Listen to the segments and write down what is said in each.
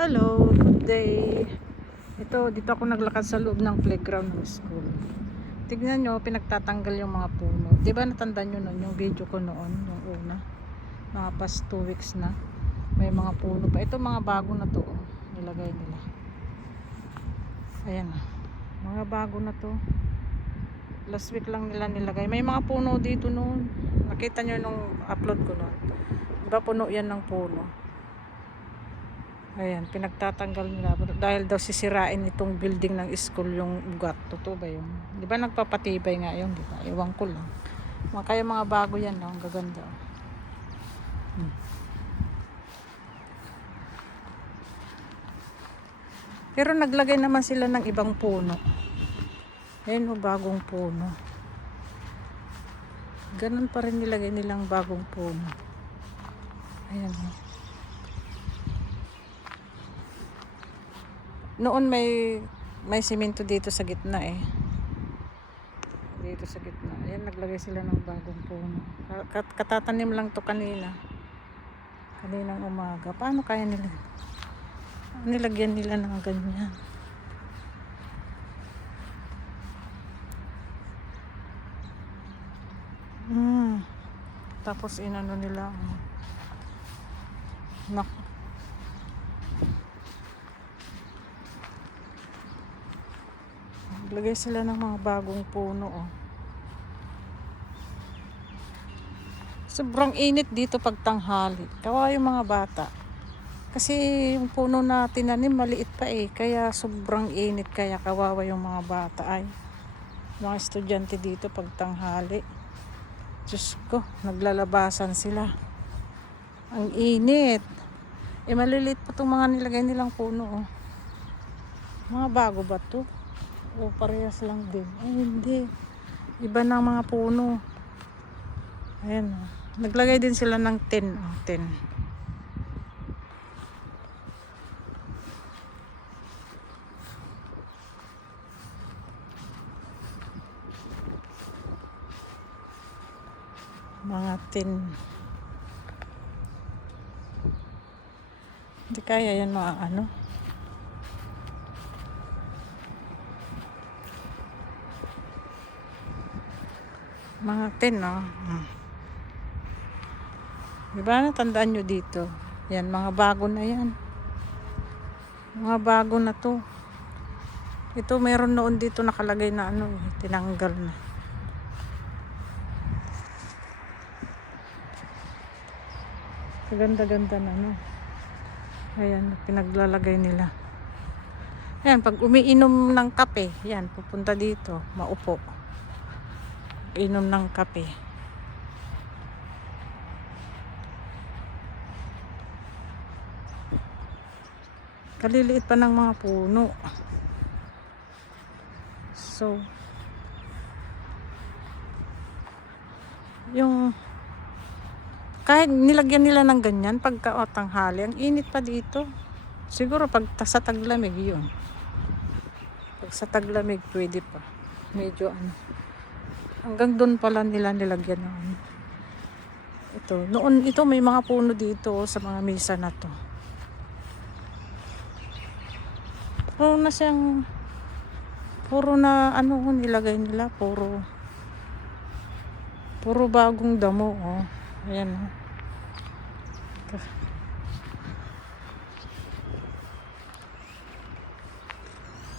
Hello, good day. Dito ako naglakad sa loob ng playground ng school. Tignan nyo, pinagtatanggal yung mga puno. Diba natandaan nyo nun, yung video ko noon, yung una. Mga past 2 weeks na. May mga puno pa. Ito mga bago na to. Nilagay nila. Ayan. Mga bago na to. Last week lang nila nilagay. May mga puno dito noon. Nakita nyo nung upload ko noon. Diba puno yan ng puno. Ayan, pinagtatanggal nila dahil daw sisirain itong building ng school yung ugat. Totoo ba yun? Di ba nagpapatibay nga yun, di ba? Ewan ko lang. Kaya mga bago yan, no? Ang gaganda. Pero naglagay naman sila ng ibang puno. Ayan o, bagong puno. Ganun pa rin nilagay nilang bagong puno. Ayan o. Noon may simento dito sa gitna eh. Dito sa gitna. Ayan, naglagay sila ng bagong puno. Katatanim lang to kanina. Kaninang umaga. Paano kaya nila? Nilagyan nila ng ganyan. Tapos inano nila. Naglagay sila ng mga bagong puno oh. Sobrang init dito pag tanghali. Kawawa yung mga bata. Kasi yung puno na tinanim maliit pa eh. Kaya sobrang init. Kaya kawawa yung mga bata ay. Mga estudyante dito pag tanghali. Diyos ko, naglalabasan sila. Ang init. Eh maliliit pa itong mga nilagay nilang puno oh. Mga bago ba to? O parehas lang din. Ay hindi. Iba na mga puno. Ayan oh. Naglagay din sila ng 10. Oh, 10. Mga 10. Hindi kaya yan mga ano. Mga 10 no. Diba natandaan nyo dito? Yan, mga bago na yan. Mga bago na to. Ito meron noon dito nakalagay na ano, tinanggal na. Ganda-ganda na no. Ayan, pinaglalagay nila. Ayan, pag umiinom ng kape, yan, pupunta dito, maupo. Inom ng kape. Kaliliit pa ng mga puno. So, yung kahit nilagyan nila ng ganyan pagka tanghali, ang init pa dito. Siguro pag sa taglamig yun. Pag sa taglamig pwede pa. Medyo ano. Hanggang doon pala nila nilagyan ng ano. Ito, noon ito may mga puno dito sa mga mesa na to. Puro na ano nilagay nila, puro bagong damo oh. Ayan oh.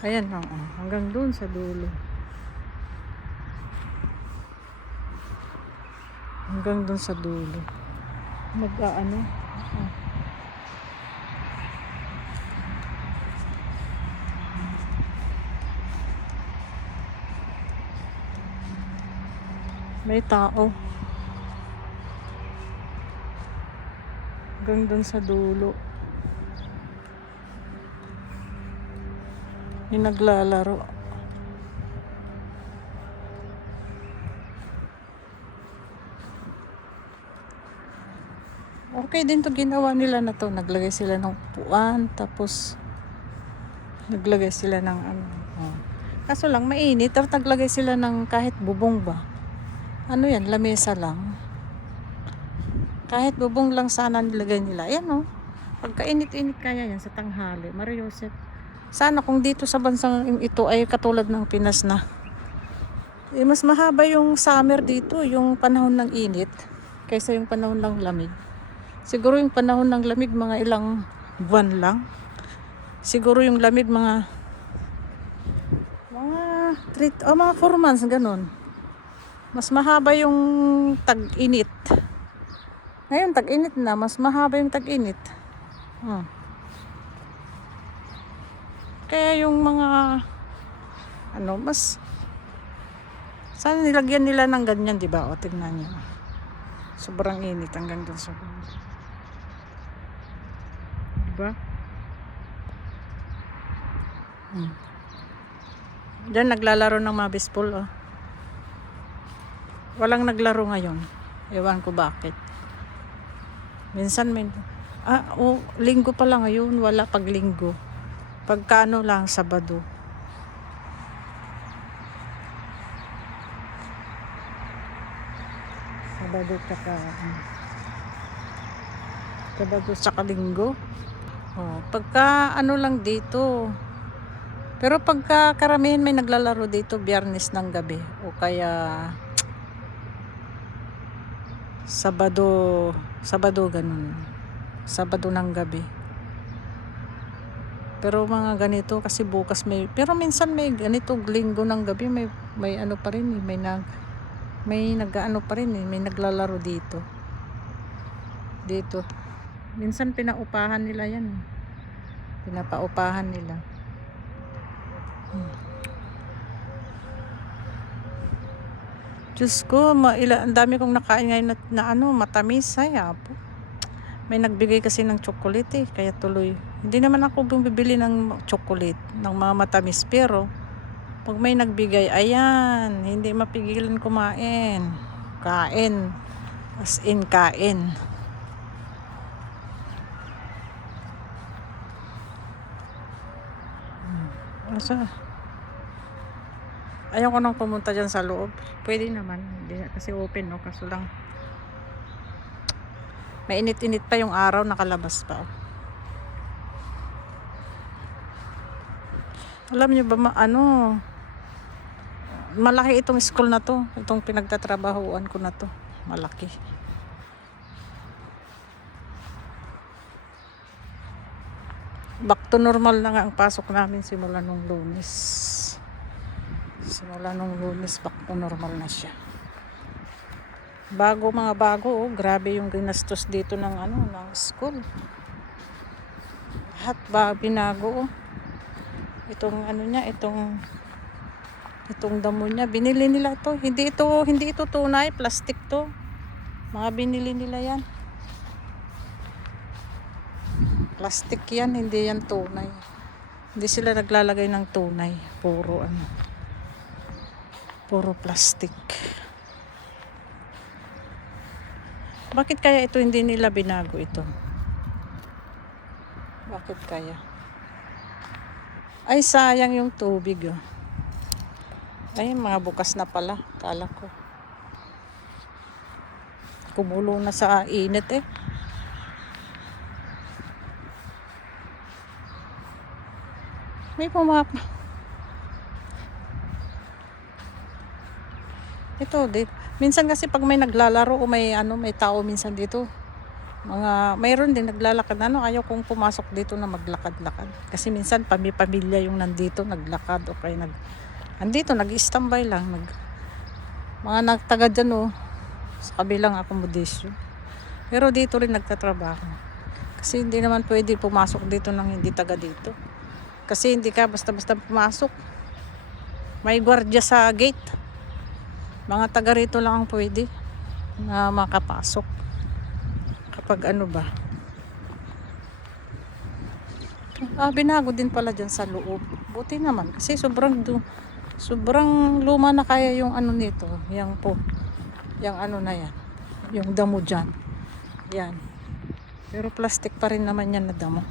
Ayan oh, hanggang doon sa dulo. Hanggang doon sa dulo. Mag-aano? May tao. Hanggang doon sa dulo. Yung naglalaro. Okay din to ginawa nila na to. Naglagay sila ng upuan. Tapos naglagay sila ng ano. Oh. Kaso lang mainit. Tapos naglagay sila ng kahit bubong ba. Ano yan, lamesa lang. Kahit bubong lang sana nilagay nila. Ayan oh. Pagkainit-init kaya yan sa tanghali, Maria Joseph. Sana kung dito sa bansang ito ay katulad ng Pinas na. Mas mahaba yung summer dito, yung panahon ng init, kaysa yung panahon ng lamig. Siguro yung panahon ng lamig mga ilang buwan lang. Siguro yung lamig mga 4 months ganun. Mas mahaba yung tag-init. Ngayon tag-init na, mas mahaba yung tag-init. Kaya yung mga mas sana nilagyan nila ng ganyan, di ba? O tingnan niyo. Sobrang init hanggang dun sa di ba? Diyan naglalaro ng mga baseball, oh. Walang naglaro ngayon. Ewan ko bakit. Minsan may linggo pala ngayon, wala pag linggo. Pagkano lang Sabado. Sabado tsaka linggo. Pagka lang dito. Pero pagka karamihan may naglalaro dito Biyernes ng gabi o kaya Sabado ganun. Sabado ng gabi. Pero mga ganito kasi bukas pero minsan may ganito linggo ng gabi may ano pa rin, may nag-ano pa rin, may naglalaro dito. Minsan pinaupahan nila yan. Pinapaupahan nila. Diyos ko, ang dami kong nakain ngayon na matamis. Apo. May nagbigay kasi ng chocolate kaya tuloy. Hindi naman ako bumibili ng chocolate, ng mga matamis. Pero, pag may nagbigay, ayan, hindi mapigilan kumain. Kain. As in, kain. Ayaw ko nang pumunta dyan sa loob. Pwede naman. Hindi, kasi open, no? Kaso lang, mainit-init pa yung araw, nakalabas pa. Alam nyo ba, malaki itong school na to. Itong pinagtatrabahuan ko na to. Malaki. Back to normal na nga ang pasok namin simula nung Lunes. Back to normal na siya. Bago, grabe yung ginastos dito ng school. Lahat ba binago, Itong itong damo niya, binili nila to. Hindi ito tunay, plastic to. Mga binili nila yan. Plastic yan, hindi yan tunay. Hindi sila naglalagay ng tunay. Puro plastic. Bakit kaya ito hindi nila binago ito? Bakit kaya? Ay, sayang yung tubig. Ay, mga bukas na pala. Kala ko. Kumulo na sa init May ito minsan kasi pag may naglalaro o may tao minsan dito, mayroon din naglalakad ayaw kong pumasok dito na maglakad-lakad kasi minsan pamilya yung nandito naglakad o kaya andito nag-standby lang mga nagtaga dyan sa kabilang accommodation, pero dito rin nagtatrabaho kasi hindi naman pwede pumasok dito ng hindi taga dito kasi hindi ka basta-basta pumasok, may gwardiya sa gate. Mga taga rito lang ang pwede na makapasok kapag ba. Binago din pala dyan sa loob. Buti naman kasi sobrang luma na kaya yung nito, yung na yan, yung damo dyan. Yan. Pero plastic pa rin naman yan na damo.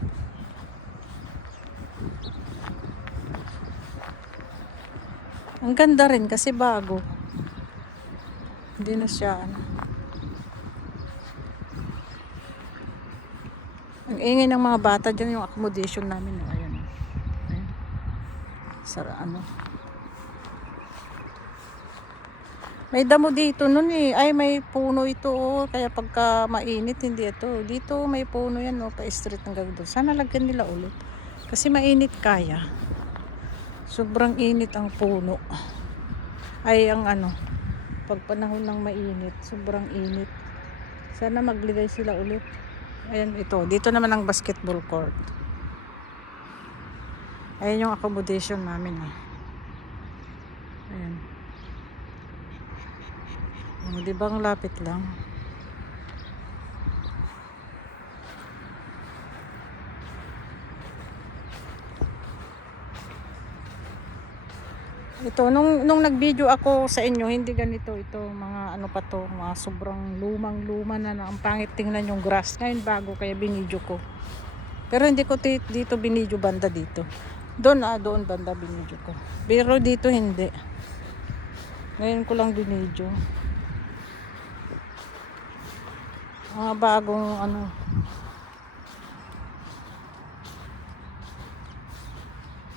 Ang ganda rin kasi bago. Hindi na siya ang ingay ng mga bata dyan yung accommodation namin. Oh. Ayan. Ayan. Ano. May damo dito nun eh. Ay, may puno ito oh. Kaya pagka mainit, hindi ito. Dito may puno yan oh. Pa-street hanggang doon. Sana lagyan nila ulit. Kasi mainit kaya. Sobrang init ang puno. Ay, ang ano. Pag panahon ng mainit, sobrang init. Sana magligay sila ulit. Ayan ito. Dito naman ang basketball court. Ayan yung accommodation namin eh. Ayan. Di ba ang lapit lang? Ito, nung nag-video ako sa inyo, hindi ganito ito. Mga ano pa to, mga sobrang lumang-luma na ang pangit tingnan yung grass. Ngayon bago, kaya binidyo ko. Pero hindi ko dito binidyo banda dito. Doon banda binidyo ko. Pero dito hindi. Ngayon ko lang binidyo. Mga bagong ano.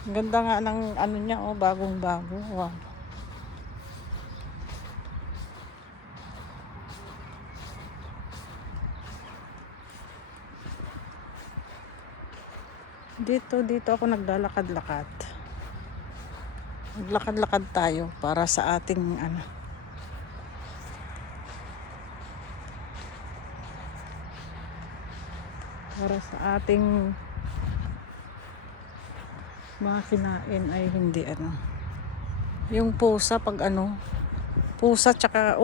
Ganda nga ng ano niya oh, bagong bago. Wow. Dito ako naglalakad-lakad. Naglakad-lakad tayo para sa ating ano. Para sa ating mga kinain ay hindi ano. Yung pusa pag ano, pusa tsaka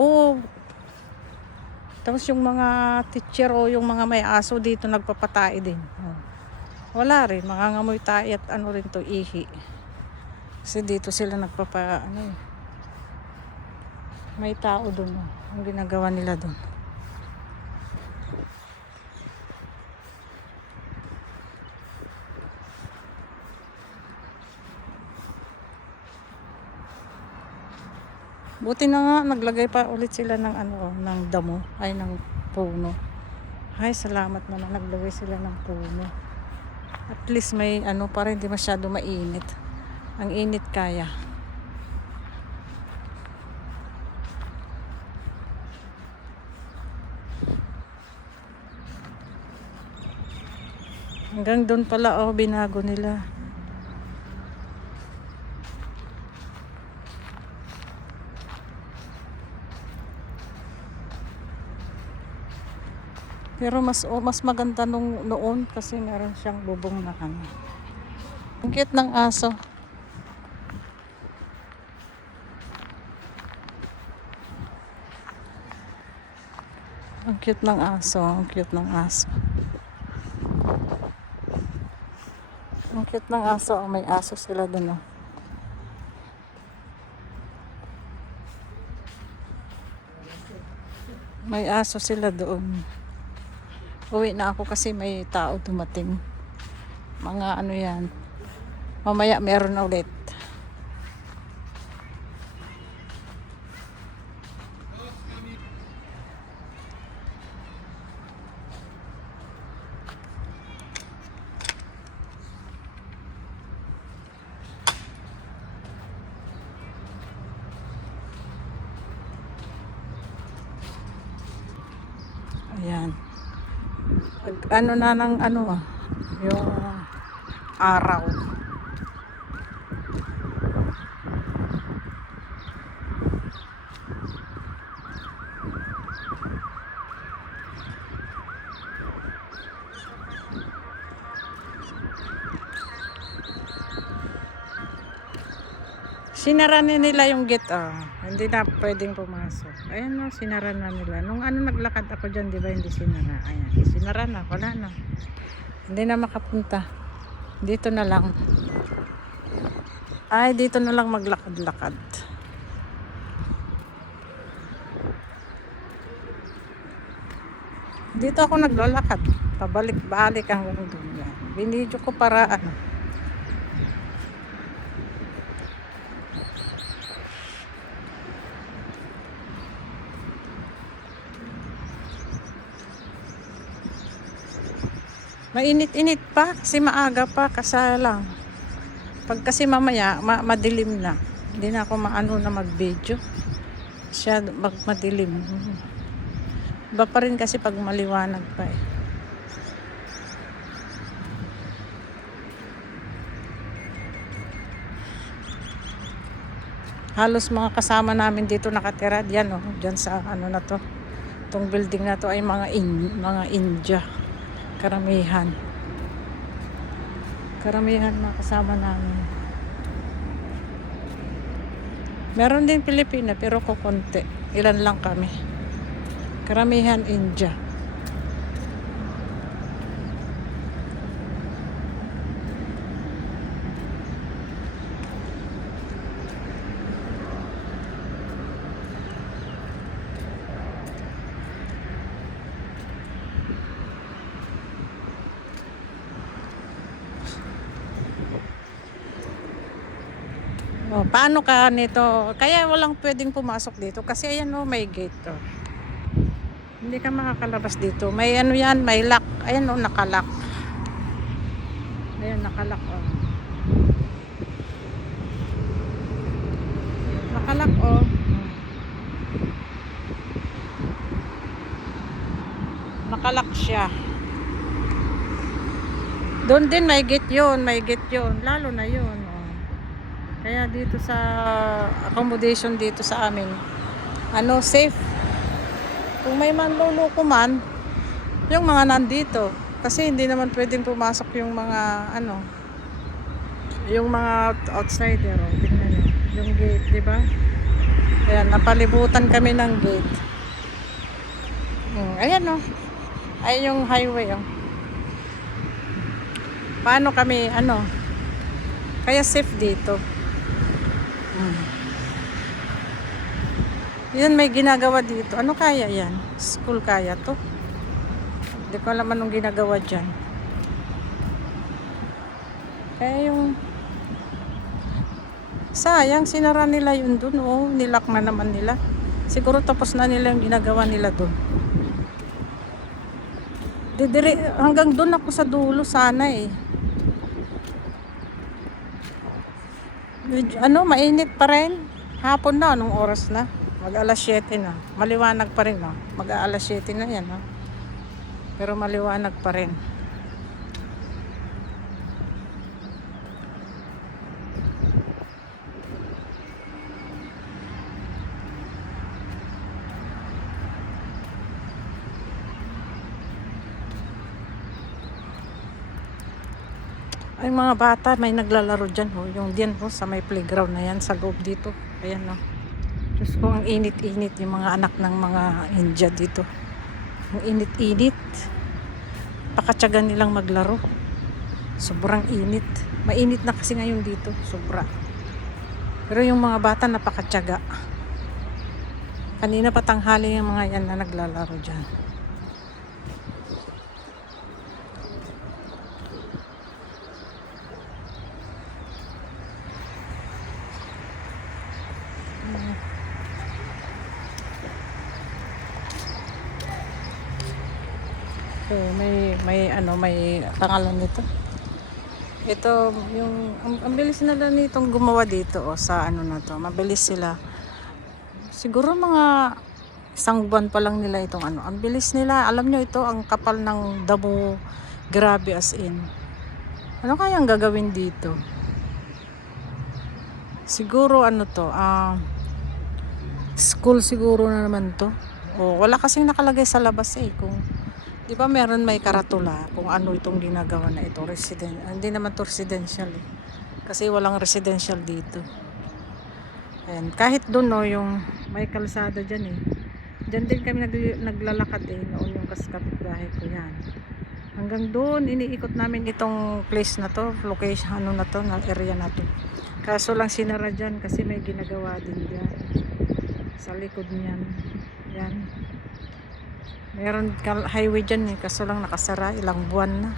tapos yung mga teacher o yung mga may aso dito nagpapatay din. Wala rin, mangangamoy tayo at ano rin to, ihi. Kasi dito sila may tao doon. Ang ginagawa nila doon. Buti na nga naglagay pa ulit sila ng ng damo, ay ng puno. Ay, salamat naman naglagay sila ng puno. At least may para hindi masyado mainit. Ang init kaya. Hanggang doon pala binago nila. Pero mas maganda noon kasi meron siyang bubong na ano. Ang cute ng aso. Ang cute ng aso, ang cute ng aso. Ang cute ng aso, may aso sila doon oh. May aso sila doon. Uwi na ako kasi may tao dumating. Mga ano yan. Mamaya meron na ulit. Ayan. Ano na ng yung araw. Sinara nila yung gate hindi na pwedeng pumasok. Ayan sinara na nila. Nung naglakad ako dyan, di ba hindi sinara? Ayan, sinara na, wala na. Hindi na makapunta. Dito na lang. Ay, dito na lang maglakad-lakad. Dito ako naglalakad. Pabalik-balik hanggang doon. Binidyo ko para Mainit-init pa kasi maaga pa kasalang. Pag kasi mamaya madilim na. Hindi na ako maano na mag-video. Siya madilim. Iba pa rin kasi pag maliwanag pa eh. Halos mga kasama namin dito nakatira diyan oh, diyan sa ano na to. Itong building na to ay mga India. Karamihan mga kasama namin. Meron din Pilipina pero kukunti. Ilan lang kami. Karamihan India. Oh, paano ka nito? Kaya walang pwedeng pumasok dito kasi ayan oh, may gate to. Hindi ka makakalabas dito. May ano yan, may lock. Ayan oh, nakalock. Ayan, nakalock oh. Nakalock oh. Nakalock siya. Doon din may gate yun, lalo na yun. Kaya dito sa accommodation dito sa amin, ano, safe. Kung may manluloko man, yung mga nandito. Kasi hindi naman pwedeng pumasok yung mga, ano, yung mga outsider. Oh. Tingnan nyo, yung gate, di ba? Ayan, napalibutan kami ng gate. Ayan, oh. Ayan yung highway, oh. Paano kami, ano, kaya safe dito. Yan may ginagawa dito. Ano kaya yan? School kaya to? Hindi ko alam anong ginagawa dyan. Kaya yung sayang sinara nila yun dun. Oh, nilak na naman nila. Siguro tapos na nila yung ginagawa nila dun. Hanggang dun ako sa dulo sana eh. Ano, mainit pa rin. Hapon na, anong oras na? Mag alas 7 na. Maliwanag pa rin, no? Mag alas 7 na yan, no? Pero maliwanag pa rin. Ay mga bata, may naglalaro dyan, oh. Yung diyan, oh, sa may playground na yan, sa loob dito. Ayan, no? Diyos ko, ang init-init yung mga anak ng mga India dito. Ang init-init. Pakatsagan nilang maglaro. Sobrang init. Mainit na kasi ngayon dito. Sobra. Pero yung mga bata napakatsaga. Kanina pa tanghali yung mga yan na naglalaro dyan. So, may pangalan nito. Ito yung ang bilis na lang nitong gumawa dito oh, sa ano na to. Mabilis sila. Siguro mga isang buwan pa lang nila itong ano. Ang bilis nila. Alam nyo ito, ang kapal ng damo. Grabe as in. Ano kayang gagawin dito? Siguro ano to, school siguro na naman to. O, wala kasing nakalagay sa labas eh. Kung di ba meron may karatula kung ano itong ginagawa na ito, hindi naman to residential eh. Kasi walang residential dito. Ayan, kahit doon no, yung may kalsada dyan eh. Dyan din kami naglalakad eh, noon yung kapitbahay ko yan. Hanggang doon, iniikot namin itong place na to, location, ano na to, na area na to. Kaso lang sinara dyan kasi may ginagawa din dyan. Sa likod niyan. Yan. Meron highway dyan eh, kaso lang nakasara, ilang buwan na.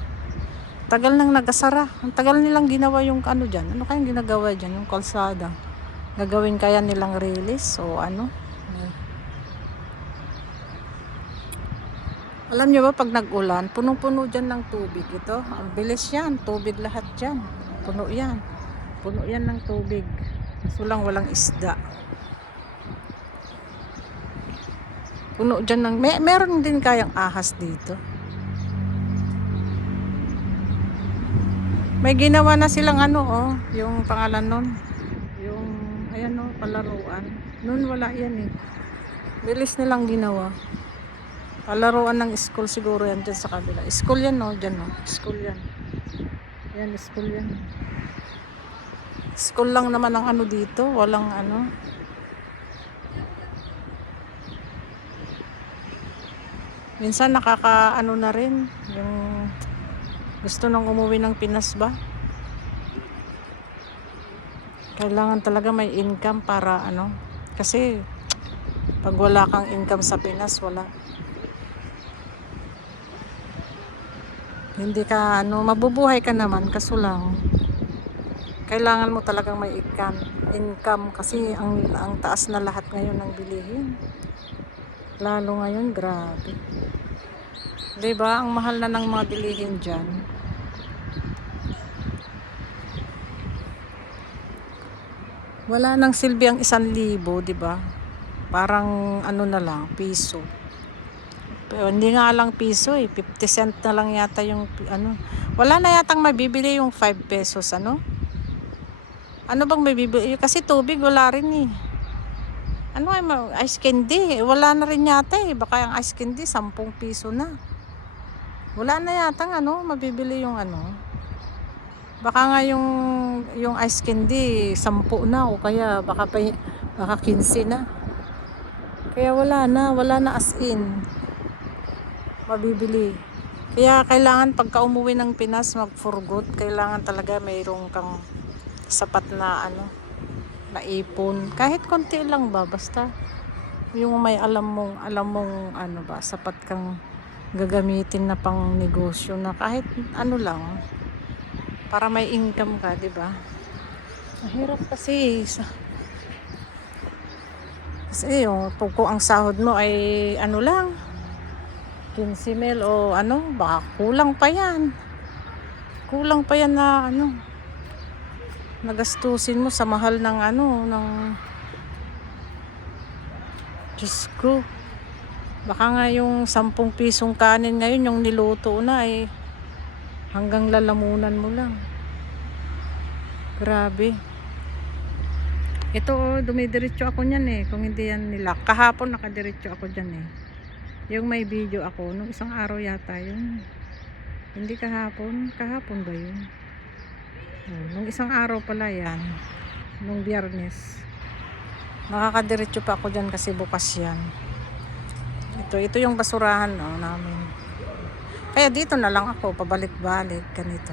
Tagal nang nagasara. Ang tagal nilang ginawa yung ano dyan. Ano kayang ginagawa dyan? Yung kalsada. Gagawin kaya nilang release o ano? Alam niyo ba pag nag-ulan, punong-puno dyan ng tubig ito. Ang bilis yan, tubig lahat dyan. Puno yan. Puno yan ng tubig. Kaso lang walang isda. Puno dyan ng... meron din kayang ahas dito. May ginawa na silang ano, oh, yung pangalan nun. Yung, ayan oh, palaruan. Noon wala yan eh. Bilis nilang ginawa. Palaruan ng school siguro yan dyan sa kabila. School yan no, dyan no. School yan. Yan, school yan. School lang naman ang ano dito. Walang ano. Minsan nakaka-ano na rin. Yung gusto nang umuwi ng Pinas ba? Kailangan talaga may income para ano. Kasi pag wala kang income sa Pinas, wala. Hindi ka ano, mabubuhay ka naman kaso lang kailangan mo talagang may income kasi ang taas na lahat ngayon ng bilihin. Lalo ngayon, grabe. 'Di ba? Ang mahal na ng mga bilihin diyan. Wala nang silbi ang 1,000, 'di ba? Parang ano na lang, piso. Pero hindi nga lang piso eh, 50 cent na lang yata yung ano. Wala na yatang mabibili yung 5 pesos ano? Ano bang mabibili? Kasi tubig wala rin eh. Ano ay ice candy? Wala na rin yata eh. Baka yung ice candy 10 piso na. Wala na yatang ano, mabibili yung ano. Baka nga yung ice candy 10 na o kaya baka 15 na. Kaya wala na as in mabibili. Kaya kailangan pagka umuwi ng Pinas mag-forgot, kailangan talaga mayroong kang sapat na ano, na ipon. Kahit konti lang ba, basta yung may alam mong ano ba, sapat kang gagamitin na pang negosyo na kahit ano lang para may income ka, 'di ba? Mahirap kasi kasi yung kung ang sahod mo ay ano lang 15 mil o ano, baka kulang pa yan na ano nagastusin mo sa mahal ng ano ng Diyos ko, baka nga yung 10 pisong kanin ngayon yung niluto na ay hanggang lalamunan mo lang. Grabe. Ito oh, dumidiretso ako niyan eh, kung hindi yan nila kahapon nakadiretso ako dyan eh. Yung may video ako, nung isang araw yata yun. Hindi kahapon ba yun? Nung isang araw pala yan. Nung Biyernes. Nakakadiretso pa ako dyan kasi bukas yan. Ito yung basurahan oh, namin. Kaya dito na lang ako, pabalik-balik, ganito.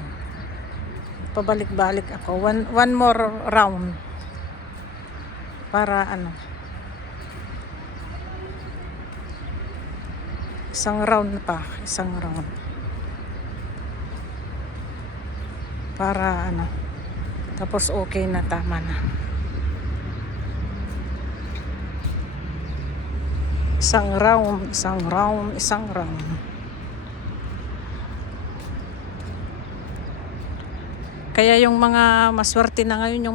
Pabalik-balik ako. One more round. Para ano. Isang round para ano, tapos okay na, tama na. Isang round. Kaya yung mga maswerte na ngayon yung